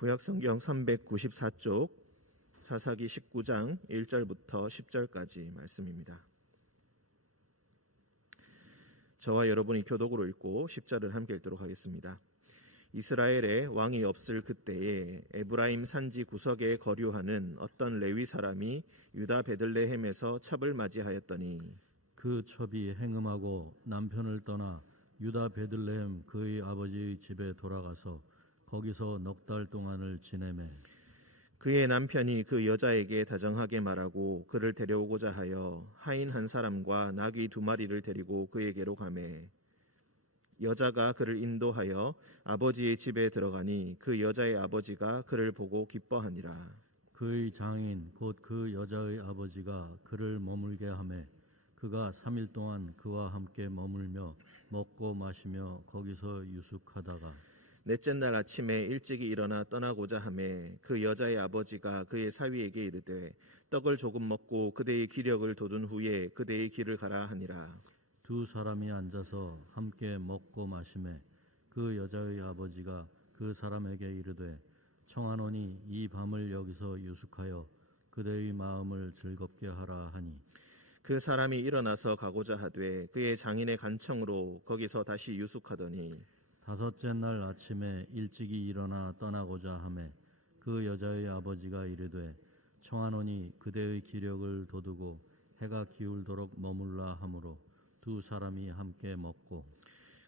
구약성경 394쪽 사사기 19장 1절부터 10절까지 말씀입니다. 저와 여러분이 교독으로 읽고 10절을 함께 읽도록 하겠습니다. 이스라엘에 왕이 없을 그때에 에브라임 산지 구석에 거류하는 어떤 레위 사람이 유다 베들레헴에서 첩을 맞이하였더니 그 첩이 행음하고 남편을 떠나 유다 베들레헴 그의 아버지의 집에 돌아가서 거기서 넉 달 동안을 지내매 그의 남편이 그 여자에게 다정하게 말하고 그를 데려오고자 하여 하인 한 사람과 나귀 2마리를 데리고 그에게로 가매 여자가 그를 인도하여 아버지의 집에 들어가니 그 여자의 아버지가 그를 보고 기뻐하니라. 그의 장인 곧 그 여자의 아버지가 그를 머물게 하매 그가 3일 동안 그와 함께 머물며 먹고 마시며 거기서 유숙하다가 넷째 날 아침에 일찍이 일어나 떠나고자 하매 그 여자의 아버지가 그의 사위에게 이르되 떡을 조금 먹고 그대의 기력을 돋운 후에 그대의 길을 가라 하니라. 두 사람이 앉아서 함께 먹고 마시매 그 여자의 아버지가 그 사람에게 이르되 청하노니 이 밤을 여기서 유숙하여 그대의 마음을 즐겁게 하라 하니 그 사람이 일어나서 가고자 하되 그의 장인의 간청으로 거기서 다시 유숙하더니 다섯째 날 아침에 일찍이 일어나 떠나고자 하매 그 여자의 아버지가 이르되 청하노니 그대의 기력을 돋우고 해가 기울도록 머물라 하므로 두 사람이 함께 먹고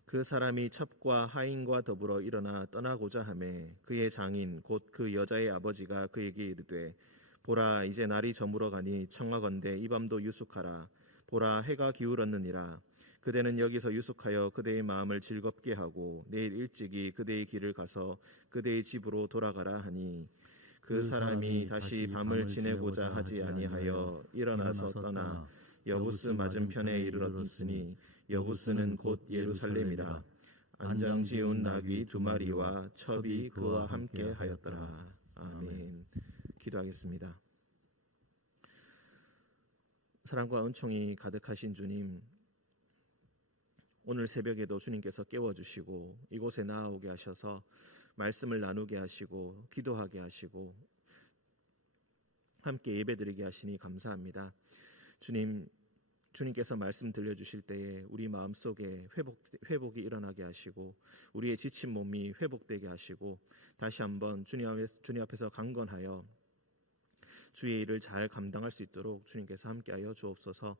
그 사람이 첩과 하인과 더불어 일어나 떠나고자 하매 그의 장인 곧 그 여자의 아버지가 그에게 이르되 보라 이제 날이 저물어 가니 청하건대 이 밤도 유숙하라. 보라 해가 기울었느니라. 그대는 여기서 유숙하여 그대의 마음을 즐겁게 하고 내일 일찍이 그대의 길을 가서 그대의 집으로 돌아가라 하니 그 사람이 다시 밤을 지내고자 하지 아니하여 일어나서 떠나 여부스 맞은편에 이르렀으니 여부스는 곧 예루살렘이라. 안장 지운 나귀 2마리와 첩이 그와 함께 하였더라. 아멘. 기도하겠습니다. 사랑과 은총이 가득하신 주님, 오늘 새벽에도 주님께서 깨워주시고 이곳에 나아오게 하셔서 말씀을 나누게 하시고 기도하게 하시고 함께 예배드리게 하시니 감사합니다. 주님께서 말씀 들려주실 때에 우리 마음속에 회복이 일어나게 하시고 우리의 지친 몸이 회복되게 하시고 다시 한번 주님 앞에서 강건하여 주의 일을 잘 감당할 수 있도록 주님께서 함께하여 주옵소서.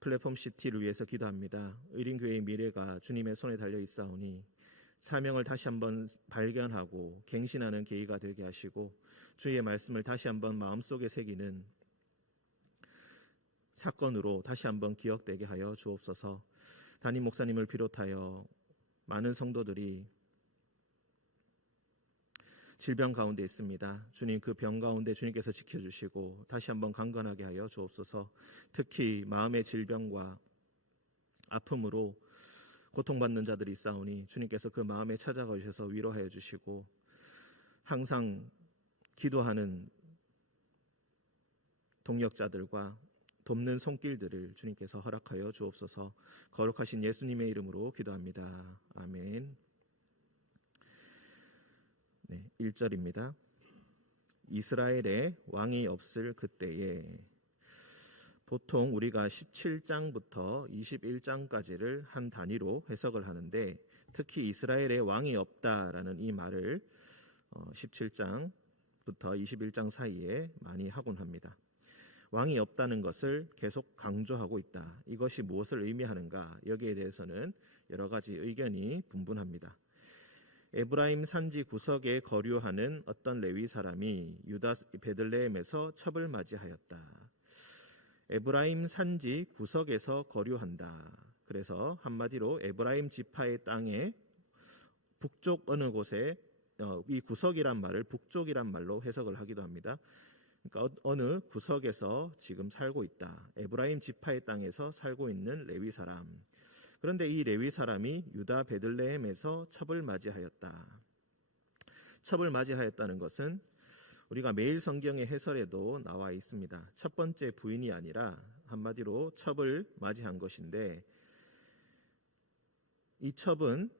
플랫폼 시티를 위해서 기도합니다. 의린교회의 미래가 주님의 손에 달려 있사오니 사명을 다시 한번 발견하고 갱신하는 계기가 되게 하시고 주의 말씀을 다시 한번 마음속에 새기는 사건으로 다시 한번 기억되게 하여 주옵소서. 담임 목사님을 비롯하여 많은 성도들이 질병 가운데 있습니다. 주님 그 병 가운데 주님께서 지켜주시고 다시 한번 강건하게 하여 주옵소서. 특히 마음의 질병과 아픔으로 고통받는 자들이 있사오니 주님께서 그 마음에 찾아가 주셔서 위로하여 주시고 항상 기도하는 동역자들과 돕는 손길들을 주님께서 허락하여 주옵소서. 거룩하신 예수님의 이름으로 기도합니다. 아멘. 네, 1절입니다. 이스라엘에 왕이 없을 그때에. 보통 우리가 17장부터 21장까지를 한 단위로 해석을 하는데 특히 이스라엘에 왕이 없다라는 이 말을 17장부터 21장 사이에 많이 하곤 합니다. 왕이 없다는 것을 계속 강조하고 있다. 이것이 무엇을 의미하는가? 여기에 대해서는 여러 가지 의견이 분분합니다. 에브라임 산지 구석에 거류하는 어떤 레위 사람이 유다 베들레헴에서 첩을 맞이하였다. 에브라임 산지 구석에서 거류한다. 그래서 한마디로 에브라임 지파의 땅에 북쪽 어느 곳에 이 구석이란 말을 북쪽이란 말로 해석을 하기도 합니다. 그러니까 어느 구석에서 지금 살고 있다. 에브라임 지파의 땅에서 살고 있는 레위 사람. 그런데 이 레위 사람이 유다 베들레헴에서 첩을 맞이하였다. 첩을 맞이하였다는 것은 우리가 매일 성경의 해설에도 나와 있습니다. 첫 번째 부인이 아니라 한마디로 첩을 맞이한 것인데 이 첩은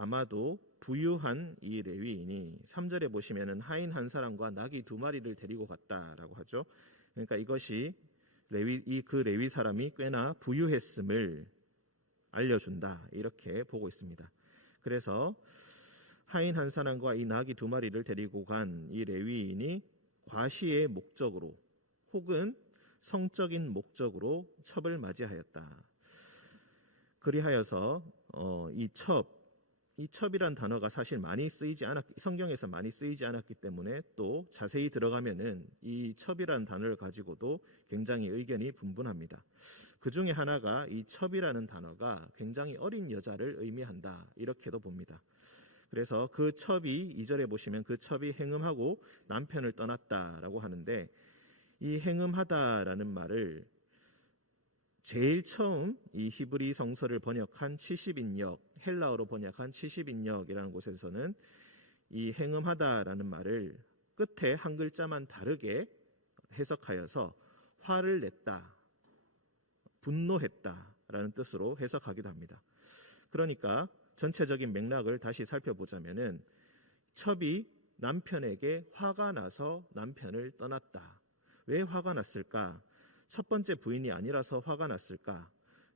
아마도 부유한 이 레위인이 3절에 보시면은 하인 한 사람과 나귀 2마리를 데리고 갔다라고 하죠. 그러니까 이것이 그 레위 사람이 꽤나 부유했음을 알려준다 이렇게 보고 있습니다. 그래서 하인 한 사람과 이 나귀 2마리를 데리고 간 이 레위인이 과시의 목적으로 혹은 성적인 목적으로 첩을 맞이하였다. 그리하여서 이 첩이란 단어가 사실 성경에서 많이 쓰이지 않았기 때문에 또 자세히 들어가면은 이 첩이라는 단어를 가지고도 굉장히 의견이 분분합니다. 그 중에 하나가 이 첩이라는 단어가 굉장히 어린 여자를 의미한다 이렇게도 봅니다. 그래서 그 첩이 2절에 보시면 그 첩이 행음하고 남편을 떠났다라고 하는데 이 행음하다라는 말을 제일 처음 이 히브리 성서를 번역한 70인역, 헬라어로 번역한 70인역이라는 곳에서는 이 행음하다라는 말을 끝에 한 글자만 다르게 해석하여서 화를 냈다, 분노했다라는 뜻으로 해석하기도 합니다. 그러니까 전체적인 맥락을 다시 살펴보자면은 첩이 남편에게 화가 나서 남편을 떠났다. 왜 화가 났을까? 첫 번째 부인이 아니라서 화가 났을까?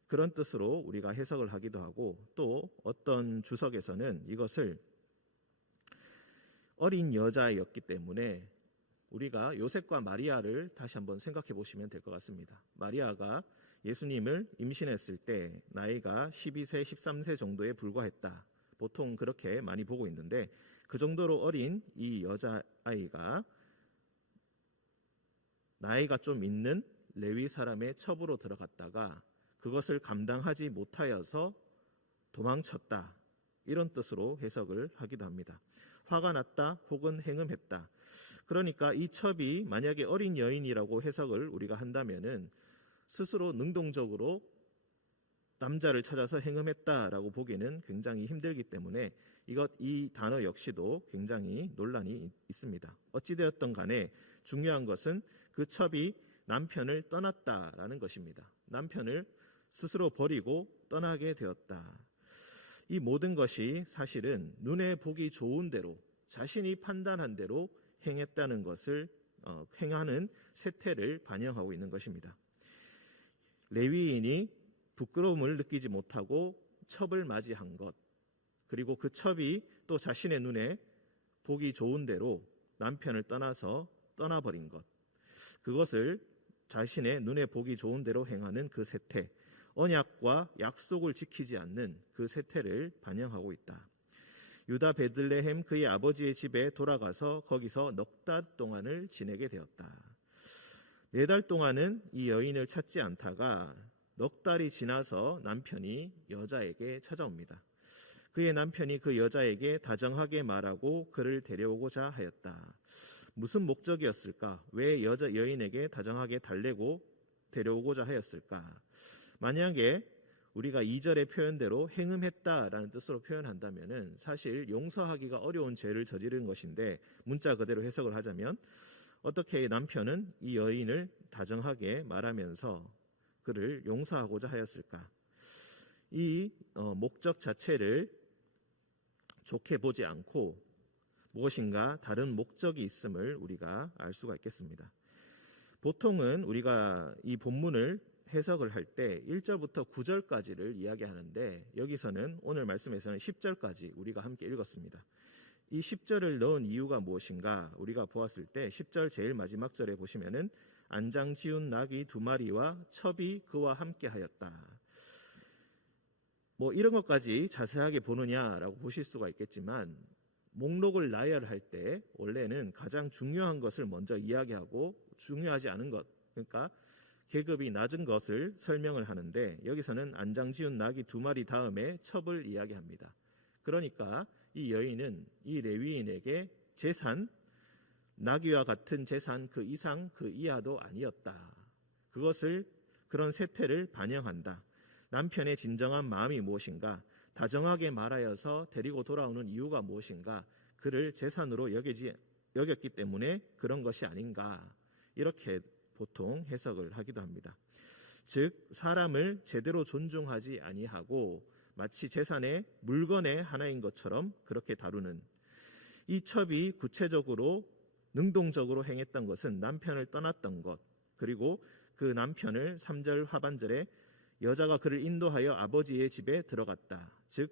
그런 뜻으로 우리가 해석을 하기도 하고 또 어떤 주석에서는 이것을 어린 여자였기 때문에 우리가 요셉과 마리아를 다시 한번 생각해 보시면 될 것 같습니다. 마리아가 예수님을 임신했을 때 나이가 12세, 13세 정도에 불과했다. 보통 그렇게 많이 보고 있는데 그 정도로 어린 이 여자아이가 나이가 좀 있는 레위 사람의 첩으로 들어갔다가 그것을 감당하지 못하여서 도망쳤다. 이런 뜻으로 해석을 하기도 합니다. 화가 났다 혹은 행음했다. 그러니까 이 첩이 만약에 어린 여인이라고 해석을 우리가 한다면은 스스로 능동적으로 남자를 찾아서 행음했다라고 보기는 굉장히 힘들기 때문에 이 단어 역시도 굉장히 논란이 있습니다. 어찌되었던 간에 중요한 것은 그 첩이 남편을 떠났다라는 것입니다. 남편을 스스로 버리고 떠나게 되었다. 이 모든 것이 사실은 눈에 보기 좋은 대로 자신이 판단한 대로 행했다는 것을 행하는 세태를 반영하고 있는 것입니다. 레위인이 부끄러움을 느끼지 못하고 첩을 맞이한 것, 그리고 그 첩이 또 자신의 눈에 보기 좋은 대로 남편을 떠나서 떠나버린 것, 그것을 자신의 눈에 보기 좋은 대로 행하는 그 세태, 언약과 약속을 지키지 않는 그 세태를 반영하고 있다. 유다 베들레헴 그의 아버지의 집에 돌아가서 거기서 넉 달 동안을 지내게 되었다. 4달 동안은 이 여인을 찾지 않다가 넉 달이 지나서 남편이 여자에게 찾아옵니다. 그의 남편이 그 여자에게 다정하게 말하고 그를 데려오고자 하였다. 무슨 목적이었을까? 왜 여인에게 다정하게 달래고 데려오고자 하였을까? 만약에 우리가 2절의 표현대로 행음했다라는 뜻으로 표현한다면은 사실 용서하기가 어려운 죄를 저지른 것인데 문자 그대로 해석을 하자면 어떻게 남편은 이 여인을 다정하게 말하면서 그를 용서하고자 하였을까? 이 목적 자체를 좋게 보지 않고 무엇인가 다른 목적이 있음을 우리가 알 수가 있겠습니다. 보통은 우리가 이 본문을 해석을 할 때 1절부터 9절까지를 이야기하는데 여기서는 오늘 말씀에서는 10절까지 우리가 함께 읽었습니다. 이 10절을 넣은 이유가 무엇인가 우리가 보았을 때 10절 제일 마지막 절에 보시면은 안장 지운 나귀 2마리와 첩이 그와 함께 하였다. 이런 것까지 자세하게 보느냐라고 보실 수가 있겠지만 목록을 나열할 때 원래는 가장 중요한 것을 먼저 이야기하고 중요하지 않은 것, 그러니까 계급이 낮은 것을 설명을 하는데 여기서는 안장 지운 나귀 2마리 다음에 첩을 이야기합니다. 그러니까 이 여인은 이 레위인에게 재산, 나귀와 같은 재산 그 이상 그 이하도 아니었다. 그런 세태를 반영한다. 남편의 진정한 마음이 무엇인가? 다정하게 말하여서 데리고 돌아오는 이유가 무엇인가? 그를 재산으로 여겼기 때문에 그런 것이 아닌가? 이렇게 보통 해석을 하기도 합니다. 즉 사람을 제대로 존중하지 아니하고 마치 재산의 물건의 하나인 것처럼 그렇게 다루는 이 첩이 구체적으로 능동적으로 행했던 것은 남편을 떠났던 것, 그리고 그 남편을 3절 하반절에 여자가 그를 인도하여 아버지의 집에 들어갔다. 즉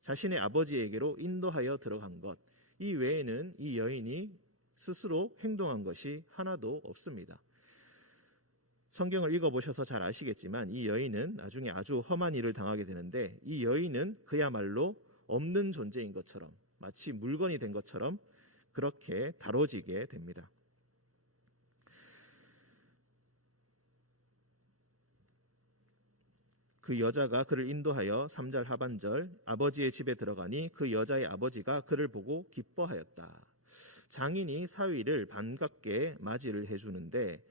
자신의 아버지에게로 인도하여 들어간 것, 이 외에는 이 여인이 스스로 행동한 것이 하나도 없습니다. 성경을 읽어보셔서 잘 아시겠지만 이 여인은 나중에 아주 험한 일을 당하게 되는데, 이 여인은 그야말로 없는 존재인 것처럼, 마치 물건이 된 것처럼 그렇게 다뤄지게 됩니다. 그 여자가 그를 인도하여 3절 하반절 아버지의 집에 들어가니 그 여자의 아버지가 그를 보고 기뻐하였다. 장인이 사위를 반갑게 맞이를 해주는데,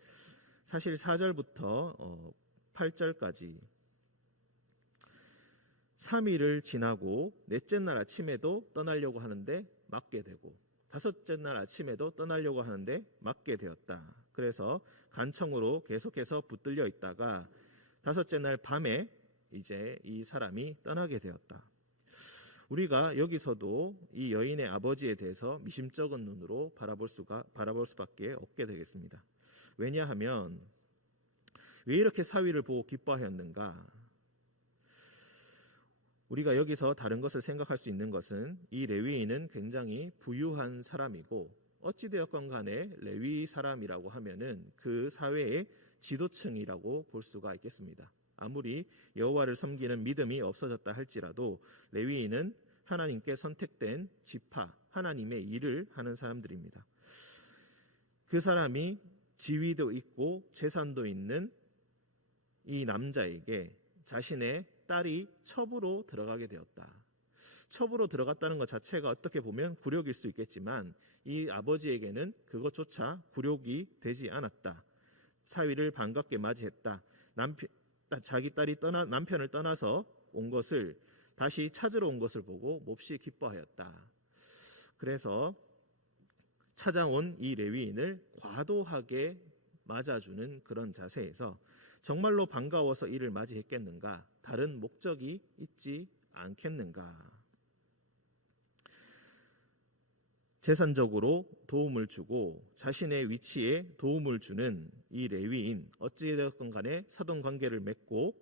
사실 4절부터 8절까지 3일을 지나고 넷째 날 아침에도 떠나려고 하는데 맞게 되고, 다섯째 날 아침에도 떠나려고 하는데 맞게 되었다. 그래서 간청으로 계속해서 붙들려 있다가 다섯째 날 밤에 이제 이 사람이 떠나게 되었다. 우리가 여기서도 이 여인의 아버지에 대해서 미심쩍은 눈으로 바라볼 수밖에 없게 되겠습니다. 왜냐하면 왜 이렇게 사위를 보고 기뻐하였는가? 우리가 여기서 다른 것을 생각할 수 있는 것은 이 레위인은 굉장히 부유한 사람이고, 어찌되었건 간에 레위 사람이라고 하면은 그 사회의 지도층이라고 볼 수가 있겠습니다. 아무리 여호와를 섬기는 믿음이 없어졌다 할지라도 레위인은 하나님께 선택된 지파, 하나님의 일을 하는 사람들입니다. 그 사람이 지위도 있고 재산도 있는 이 남자에게 자신의 딸이 첩으로 들어가게 되었다. 첩으로 들어갔다는 것 자체가 어떻게 보면 굴욕일 수 있겠지만 이 아버지에게는 그것조차 굴욕이 되지 않았다. 사위를 반갑게 맞이했다. 자기 딸이 남편을 떠나서 온 것을 다시 찾으러 온 것을 보고 몹시 기뻐하였다. 그래서 찾아온 이 레위인을 과도하게 맞아주는 그런 자세에서 정말로 반가워서 이를 맞이했겠는가? 다른 목적이 있지 않겠는가? 재산적으로 도움을 주고 자신의 위치에 도움을 주는 이 레위인, 어찌되었건 간에 사돈 관계를 맺고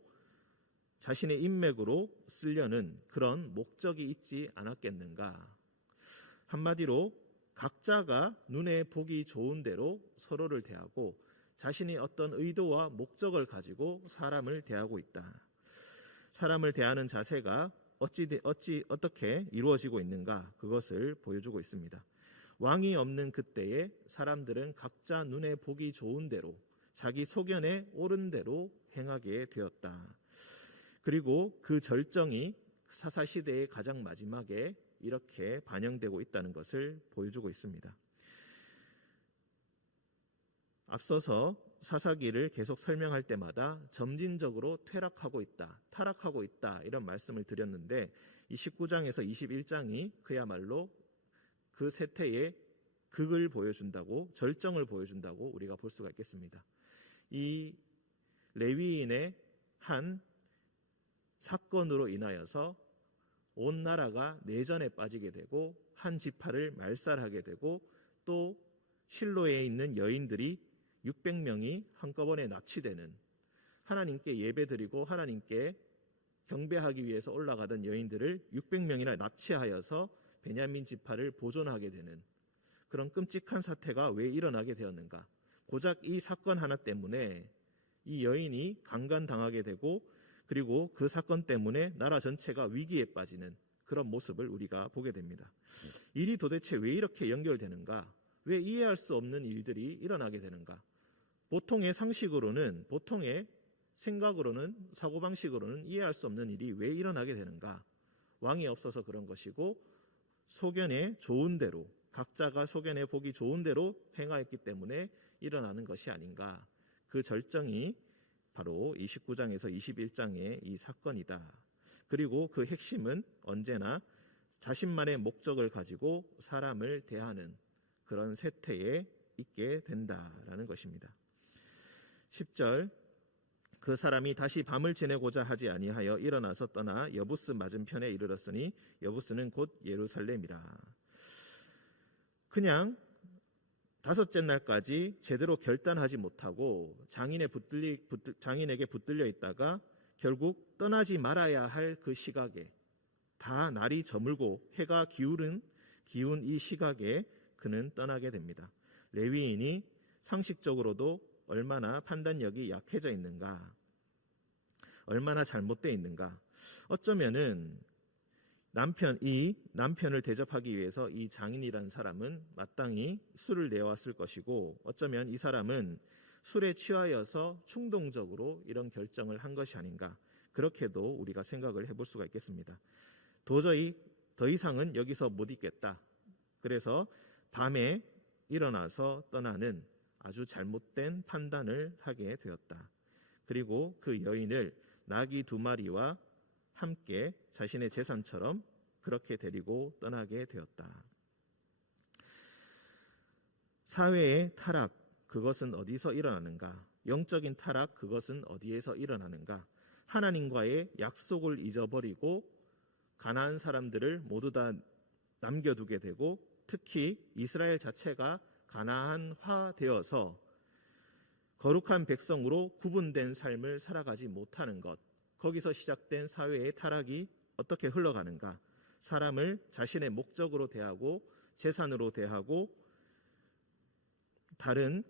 자신의 인맥으로 쓰려는 그런 목적이 있지 않았겠는가? 한마디로 각자가 눈에 보기 좋은 대로 서로를 대하고 자신이 어떤 의도와 목적을 가지고 사람을 대하고 있다. 사람을 대하는 자세가 어떻게 이루어지고 있는가, 그것을 보여주고 있습니다. 왕이 없는 그때에 사람들은 각자 눈에 보기 좋은 대로 자기 소견에 옳은 대로 행하게 되었다. 그리고 그 절정이 사사시대의 가장 마지막에 이렇게 반영되고 있다는 것을 보여주고 있습니다. 앞서서 사사기를 계속 설명할 때마다 점진적으로 타락하고 있다 이런 말씀을 드렸는데, 이 19장에서 21장이 그야말로 그 세태의 극을 보여준다고, 절정을 보여준다고 우리가 볼 수가 있겠습니다. 이 레위인의 한 사건으로 인하여서 온 나라가 내전에 빠지게 되고 한 지파를 말살하게 되고, 또 실로에 있는 여인들이 600명이 한꺼번에 납치되는, 하나님께 예배드리고 하나님께 경배하기 위해서 올라가던 여인들을 600명이나 납치하여서 베냐민 지파를 보존하게 되는 그런 끔찍한 사태가 왜 일어나게 되었는가? 고작 이 사건 하나 때문에 이 여인이 강간당하게 되고, 그리고 그 사건 때문에 나라 전체가 위기에 빠지는 그런 모습을 우리가 보게 됩니다. 일이 도대체 왜 이렇게 연결되는가? 왜 이해할 수 없는 일들이 일어나게 되는가? 보통의 상식으로는, 보통의 생각으로는, 사고방식으로는 이해할 수 없는 일이 왜 일어나게 되는가? 왕이 없어서 그런 것이고, 소견에 좋은 대로, 각자가 소견에 보기 좋은 대로 행하였기 때문에 일어나는 것이 아닌가? 그 절정이 바로 29장에서 21장의 이 사건이다. 그리고 그 핵심은 언제나 자신만의 목적을 가지고 사람을 대하는 그런 세태에 있게 된다라는 것입니다. 10절 그 사람이 다시 밤을 지내고자 하지 아니하여 일어나서 떠나 여부스 맞은편에 이르렀으니 여부스는 곧 예루살렘이라. 그냥 다섯째 날까지 제대로 결단하지 못하고 장인에게 붙들려 있다가 결국 떠나지 말아야 할 그 시각에, 다 날이 저물고 해가 기운 이 시각에 그는 떠나게 됩니다. 레위인이 상식적으로도 얼마나 판단력이 약해져 있는가, 얼마나 잘못되어 있는가. 어쩌면은 남편을 대접하기 위해서 이 장인이라는 사람은 마땅히 술을 내왔을 것이고, 어쩌면 이 사람은 술에 취하여서 충동적으로 이런 결정을 한 것이 아닌가, 그렇게도 우리가 생각을 해볼 수가 있겠습니다. 도저히 더 이상은 여기서 못 있겠다. 그래서 밤에 일어나서 떠나는 아주 잘못된 판단을 하게 되었다. 그리고 그 여인을 나귀 2마리와 함께 자신의 재산처럼 그렇게 데리고 떠나게 되었다. 사회의 타락, 그것은 어디서 일어나는가? 영적인 타락, 그것은 어디에서 일어나는가? 하나님과의 약속을 잊어버리고 가나안 사람들을 모두 다 남겨두게 되고, 특히 이스라엘 자체가 가나안화되어서 거룩한 백성으로 구분된 삶을 살아가지 못하는 것, 거기서 시작된 사회의 타락이 어떻게 흘러가는가? 사람을 자신의 목적으로 대하고 재산으로 대하고 다른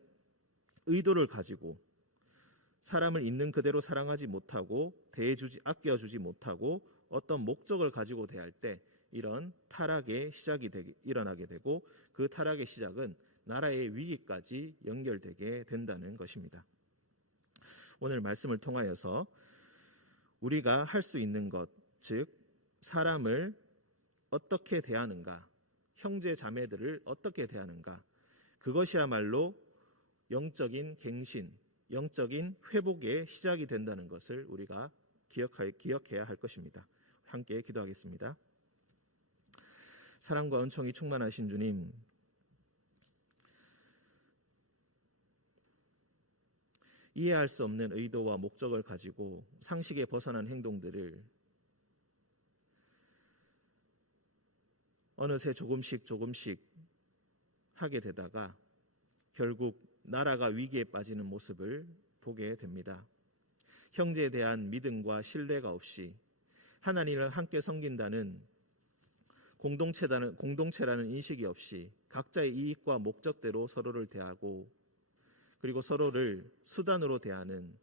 의도를 가지고 사람을 있는 그대로 사랑하지 못하고 아껴주지 못하고 어떤 목적을 가지고 대할 때 이런 타락의 시작이 일어나게 되고, 그 타락의 시작은 나라의 위기까지 연결되게 된다는 것입니다. 오늘 말씀을 통하여서 우리가 할 수 있는 것, 즉 사람을 어떻게 대하는가, 형제 자매들을 어떻게 대하는가, 그것이야말로 영적인 갱신, 영적인 회복의 시작이 된다는 것을 우리가 기억해야 할 것입니다. 함께 기도하겠습니다. 사랑과 은총이 충만하신 주님, 이해할 수 없는 의도와 목적을 가지고 상식에 벗어난 행동들을 어느새 조금씩 하게 되다가 결국 나라가 위기에 빠지는 모습을 보게 됩니다. 형제에 대한 믿음과 신뢰가 없이 하나님을 함께 섬긴다는 공동체라는 인식이 없이 각자의 이익과 목적대로 서로를 대하고, 그리고 서로를 수단으로 대하는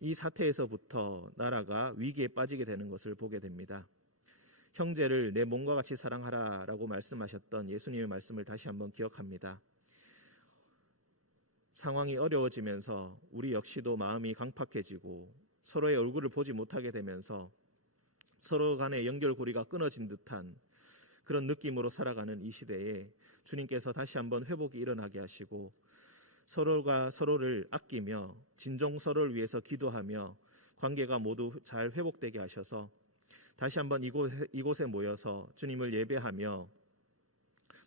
이 사태에서부터 나라가 위기에 빠지게 되는 것을 보게 됩니다. 형제를 내 몸과 같이 사랑하라라고 말씀하셨던 예수님의 말씀을 다시 한번 기억합니다. 상황이 어려워지면서 우리 역시도 마음이 강팍해지고 서로의 얼굴을 보지 못하게 되면서 서로 간의 연결고리가 끊어진 듯한 그런 느낌으로 살아가는 이 시대에 주님께서 다시 한번 회복이 일어나게 하시고, 서로가 서로를 아끼며 진정 서로를 위해서 기도하며 관계가 모두 잘 회복되게 하셔서 다시 한번 이곳에 모여서 주님을 예배하며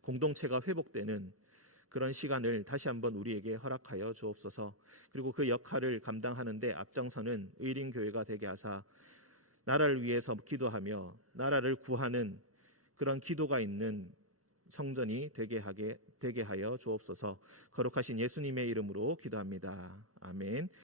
공동체가 회복되는 그런 시간을 다시 한번 우리에게 허락하여 주옵소서. 그리고 그 역할을 감당하는데 앞장서는 의림교회가 되게 하사 나라를 위해서 기도하며 나라를 구하는 그런 기도가 있는 성전이 되게 하여 주옵소서. 거룩하신 예수님의 이름으로 기도합니다. 아멘.